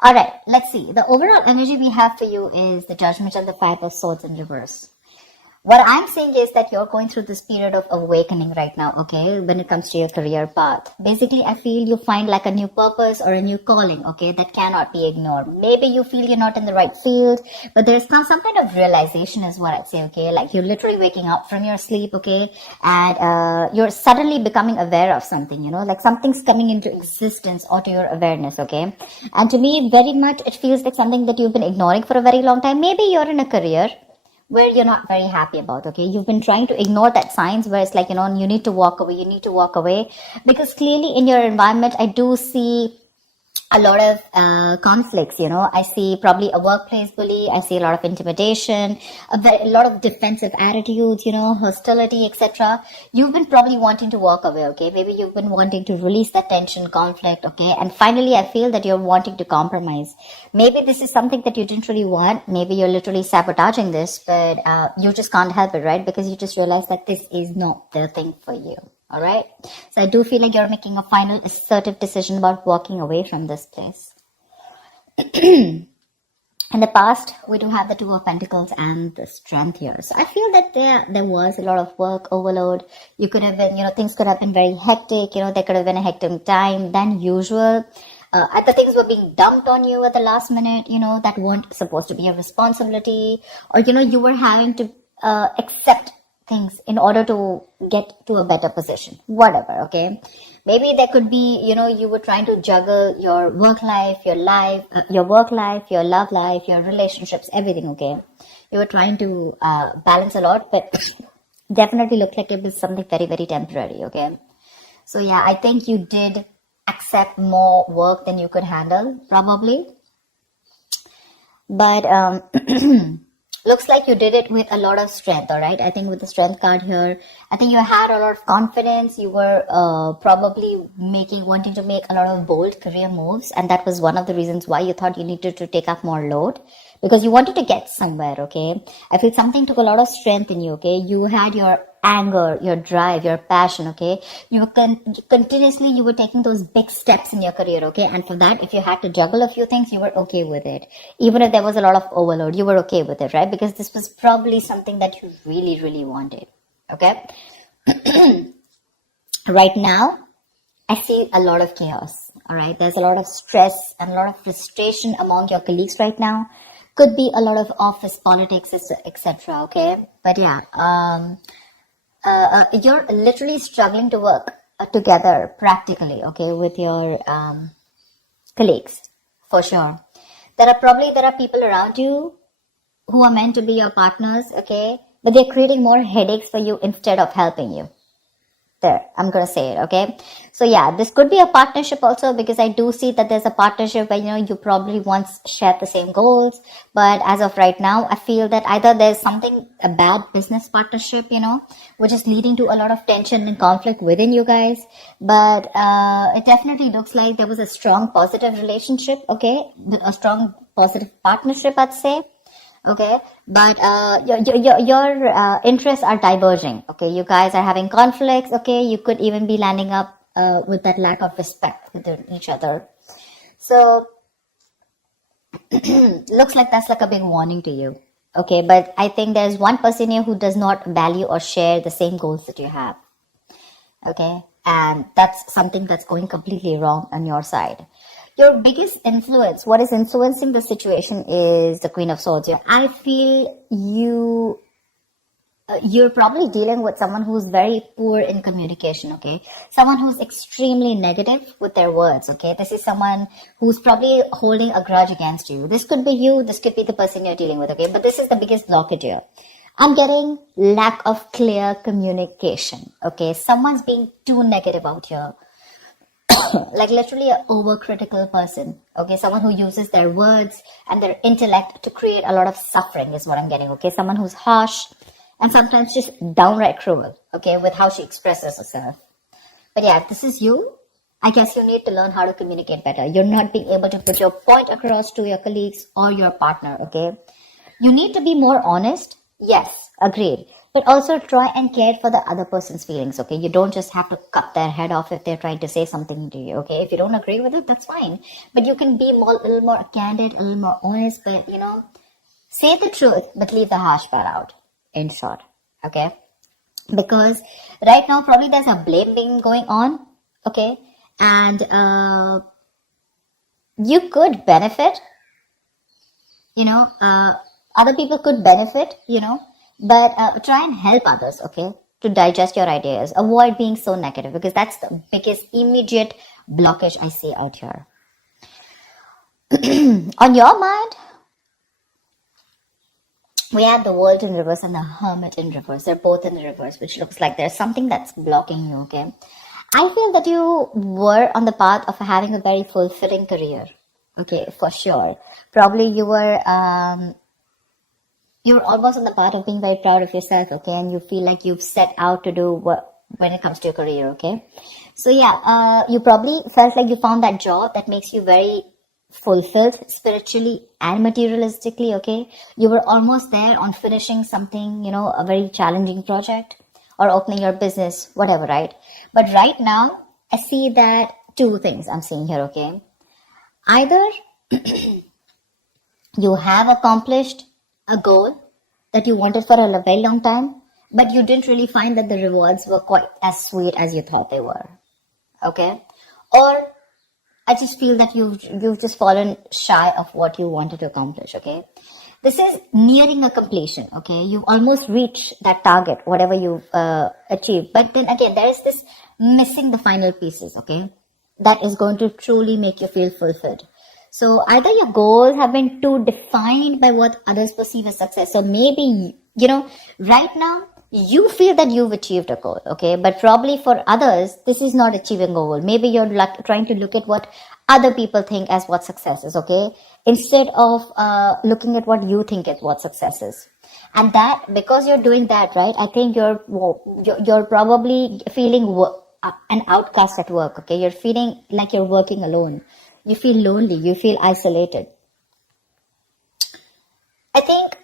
All right, let's see. The overall energy we have for you is the Judgment and the Five of Swords in reverse. What I'm saying is that you're going through this period of awakening right now, okay, when it comes to your career path. Basically, I feel you find like a new purpose or a new calling, okay, that cannot be ignored. Maybe you feel you're not in the right field, but there's some kind of realization is what I'd say, okay, like you're literally waking up from your sleep, okay, and you're suddenly becoming aware of something, like something's coming into existence or to your awareness, okay. And to me, very much, it feels like something that you've been ignoring for a very long time. Maybe you're in a career where you're not very happy about, okay, you've been trying to ignore that signs where it's like, you need to walk away, because clearly in your environment I do see a lot of conflicts. I see probably a workplace bully, I see a lot of intimidation, a lot of defensive attitudes, hostility, etc. You've been probably wanting to walk away, okay, maybe you've been wanting to release that tension, conflict, okay, and finally I feel that you're wanting to compromise. Maybe this is something that you didn't really want, maybe you're literally sabotaging this, but you just can't help it, right, because you just realize that this is not the thing for you. All right. So I do feel like you're making a final assertive decision about walking away from this place. In the past, we do have the Two of Pentacles and the Strength here. So I feel that there was a lot of work overload. You could have been, things could have been very hectic. There could have been a hectic time than usual. The things were being dumped on you at the last minute, that weren't supposed to be a responsibility. Or, you were having to accept things in order to get to a better position, whatever, okay. Maybe there could be, you were trying to juggle your work life, your work life, your love life, your relationships, everything, okay. You were trying to balance a lot, but definitely looked like it was something very, very temporary, okay. So yeah, I think you did accept more work than you could handle, probably. But looks like you did it with a lot of strength, all right? I think with the Strength card here, I think you had a lot of confidence. You were probably wanting to make a lot of bold career moves. And that was one of the reasons why you thought you needed to take up more load, because you wanted to get somewhere, okay? I feel something took a lot of strength in you, okay? You had your anger, your drive, your passion, okay? You were continuously, you were taking those big steps in your career, okay? And for that, if you had to juggle a few things, you were okay with it. Even if there was a lot of overload, you were okay with it, right? Because this was probably something that you really, really wanted, okay? Right now, I see a lot of chaos, all right? There's a lot of stress and a lot of frustration among your colleagues right now. Could be a lot of office politics, etc., okay? But yeah, you're literally struggling to work together practically, okay, with your colleagues, for sure. There are people around you who are meant to be your partners, okay, but they're creating more headaches for you instead of helping you. There, I'm gonna say it, okay. So yeah, this could be a partnership also, because I do see that there's a partnership where you probably once shared the same goals, but as of right now, I feel that either there's a bad business partnership, which is leading to a lot of tension and conflict within you guys. But it definitely looks like there was a strong positive relationship, okay, a strong positive partnership, I'd say. Okay, but your interests are diverging. Okay, you guys are having conflicts. Okay, you could even be landing up with that lack of respect within each other. So looks like that's like a big warning to you. Okay, but I think there's one person here who does not value or share the same goals that you have. Okay, and that's something that's going completely wrong on your side. Your biggest influence, what is influencing the situation, is the Queen of Swords. I feel you're probably dealing with someone who's very poor in communication, okay? Someone who's extremely negative with their words, okay? This is someone who's probably holding a grudge against you. This could be you, this could be the person you're dealing with, okay? But this is the biggest blockage here. I'm getting lack of clear communication, okay? Someone's being too negative out here. Like literally an overcritical person, okay? Someone who uses their words and their intellect to create a lot of suffering is what I'm getting, okay? Someone who's harsh and sometimes just downright cruel, okay, with how she expresses herself. But yeah, if this is you, I guess you need to learn how to communicate better. You're not being able to put your point across to your colleagues or your partner, okay? You need to be more honest. Yes, agreed. but also try and care for the other person's feelings, okay? You don't just have to cut their head off if they're trying to say something to you, okay? If you don't agree with it, that's fine. But you can be a little more candid, a little more honest, but, say the truth, but leave the harsh part out, in short, okay? Because right now, probably there's a blame game going on, okay? And you could benefit, other people could benefit, but try and help others, okay, to digest your ideas. Avoid being so negative, because that's the biggest immediate blockage I see out here. On your mind, we have the World in reverse and the Hermit in reverse. They're both in the reverse, which looks like there's something that's blocking you, okay? I feel that you were on the path of having a very fulfilling career, okay, for sure. Probably you were almost on the path of being very proud of yourself, okay, and you feel like you've set out to do what when it comes to your career, okay? So yeah, you probably felt like you found that job that makes you very fulfilled spiritually and materialistically, okay? You were almost there on finishing something, a very challenging project or opening your business, whatever, right? But right now, I see that two things I'm seeing here, okay? Either you have accomplished a goal that you wanted for a very long time, but you didn't really find that the rewards were quite as sweet as you thought they were, okay? Or I just feel that you've just fallen shy of what you wanted to accomplish, okay? This is nearing a completion, okay? You've almost reached that target, whatever you've achieved. But then again, there is this missing the final pieces, okay? That is going to truly make you feel fulfilled. So either your goals have been too defined by what others perceive as success. So maybe, right now, you feel that you've achieved a goal, okay? But probably for others, this is not achieving a goal. Maybe you're trying to look at what other people think as what success is, okay? Instead of looking at what you think is what success is. And that, because you're doing that, right, I think you're probably feeling an outcast at work, okay? You're feeling like you're working alone. You feel lonely. You feel isolated. I think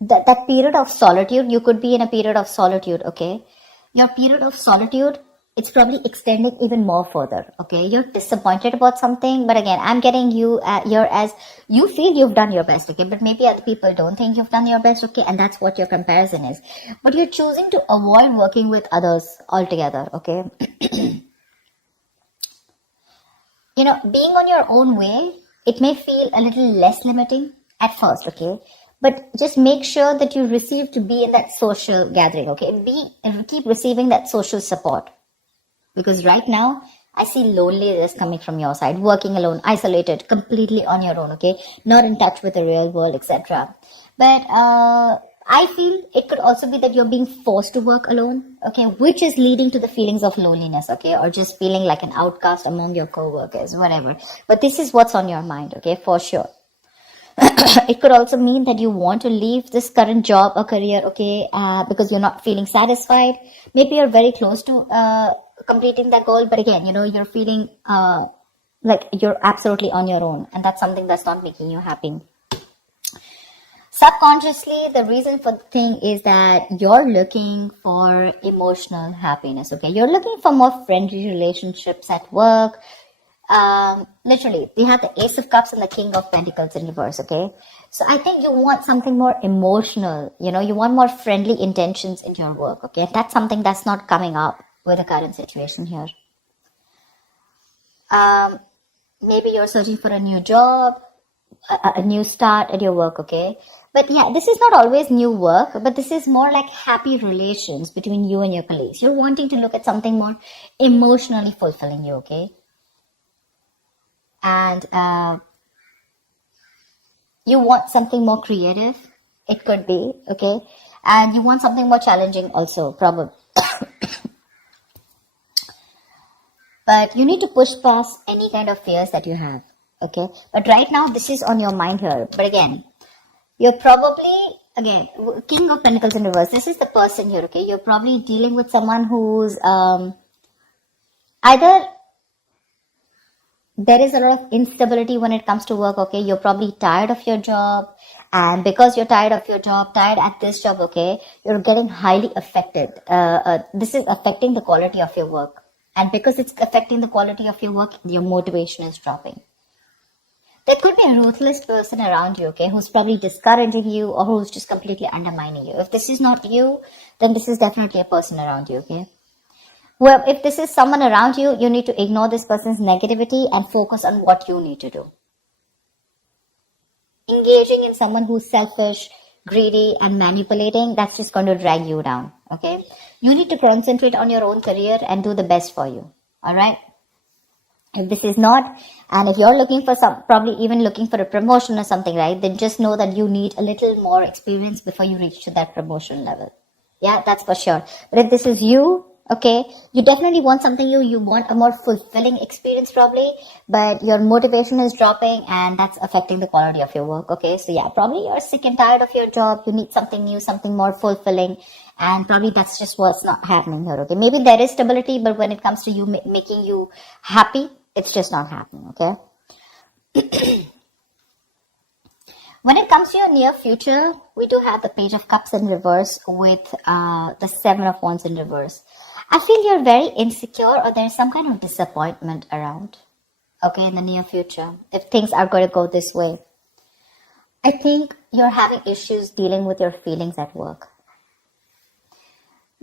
that period of solitude, you could be in a period of solitude, okay? Your period of solitude, it's probably extending even more further, okay? You're disappointed about something, but again, I'm getting you here as you feel you've done your best, okay? But maybe other people don't think you've done your best, okay? And that's what your comparison is. But you're choosing to avoid working with others altogether, okay? Being on your own way, it may feel a little less limiting at first, okay? But just make sure that you receive to be in that social gathering, okay? Keep receiving that social support. Because right now, I see loneliness coming from your side, working alone, isolated, completely on your own, okay? Not in touch with the real world, etc. But I feel it could also be that you're being forced to work alone, okay? Which is leading to the feelings of loneliness, okay? Or just feeling like an outcast among your co-workers, whatever. But this is what's on your mind, okay? For sure. It could also mean that you want to leave this current job or career, okay, because you're not feeling satisfied. Maybe you're very close to completing that goal, but again, you're feeling like you're absolutely on your own, and that's something that's not making you happy. Subconsciously, the reason for the thing is that you're looking for emotional happiness, okay? You're looking for more friendly relationships at work. Literally, we have the Ace of Cups and the King of Pentacles in reverse, okay? So I think you want something more emotional, you want more friendly intentions in your work, okay? That's something that's not coming up with the current situation here. Maybe you're searching for a new job, a new start at your work, okay? But yeah, this is not always new work, but this is more like happy relations between you and your colleagues. You're wanting to look at something more emotionally fulfilling you, okay? And you want something more creative, it could be, okay? And you want something more challenging also, probably. But you need to push past any kind of fears that you have, okay? But right now, this is on your mind here. But again, you're probably, King of Pentacles in reverse, this is the person here, okay? You're probably dealing with someone who's either there is a lot of instability when it comes to work, okay? You're probably tired of your job. And because you're tired of your job, tired at this job, okay, you're getting highly affected. This is affecting the quality of your work. And because it's affecting the quality of your work, your motivation is dropping. There could be a ruthless person around you, okay, who's probably discouraging you or who's just completely undermining you. If this is not you, then this is definitely a person around you, okay? Well, if this is someone around you, you need to ignore this person's negativity and focus on what you need to do. Engaging in someone who's selfish, greedy, and manipulating, that's just going to drag you down, okay? You need to concentrate on your own career and do the best for you, all right? If this is not, and if you're looking for probably even looking for a promotion or something, right, then just know that you need a little more experience before you reach to that promotion level. Yeah, that's for sure. But if this is you, okay, you definitely want something you want a more fulfilling experience probably, but your motivation is dropping and that's affecting the quality of your work, okay? So yeah, probably you're sick and tired of your job, you need something new, something more fulfilling, and probably that's just what's not happening here, okay? Maybe there is stability, but when it comes to you making you happy, it's just not happening, okay? When it comes to your near future, we do have the Page of Cups in reverse with the Seven of Wands in reverse. I feel you're very insecure or there's some kind of disappointment around, okay, in the near future, if things are going to go this way. I think you're having issues dealing with your feelings at work.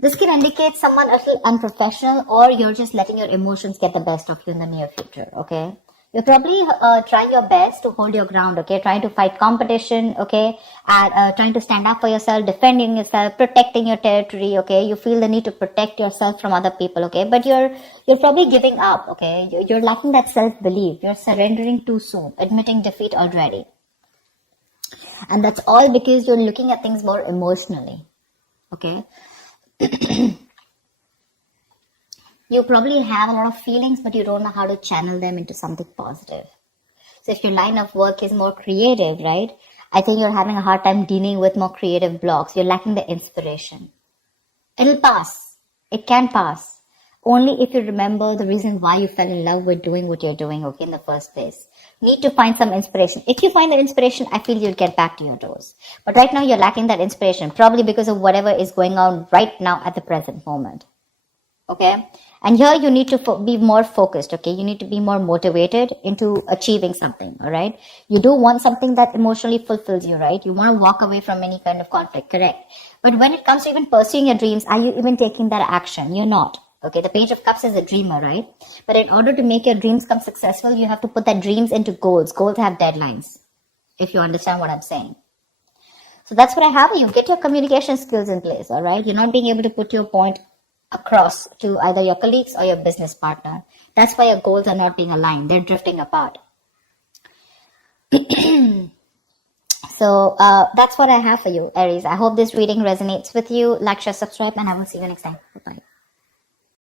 This can indicate someone a little unprofessional or you're just letting your emotions get the best of you in the near future, okay? You're probably trying your best to hold your ground, okay? Trying to fight competition, okay? And trying to stand up for yourself, defending yourself, protecting your territory, okay? You feel the need to protect yourself from other people, okay? But you're probably giving up, okay? You're lacking that self-belief. You're surrendering too soon, admitting defeat already. And that's all because you're looking at things more emotionally, okay? You probably have a lot of feelings, but you don't know how to channel them into something positive. So if your line of work is more creative, right? I think you're having a hard time dealing with more creative blocks. You're lacking the inspiration. It'll pass. It can pass. Only if you remember the reason why you fell in love with doing what you're doing, okay, in the first place. Need to find some inspiration. If you find that inspiration, I feel you'll get back to your toes. But right now, you're lacking that inspiration, probably because of whatever is going on right now at the present moment. Okay? And here you need to be more focused, okay? You need to be more motivated into achieving something, all right? You do want something that emotionally fulfills you, right? You want to walk away from any kind of conflict, correct? But when it comes to even pursuing your dreams, are you even taking that action? You're not. Okay, the Page of Cups is a dreamer, right? But in order to make your dreams come successful, you have to put that dreams into goals. Goals have deadlines, if you understand what I'm saying. So that's what I have. You get your communication skills in place, all right? You're not being able to put your point across to either your colleagues or your business partner. That's why your goals are not being aligned. They're drifting apart. So that's what I have for you, Aries. I hope this reading resonates with you. Like, share, subscribe, and I will see you next time. Bye-bye.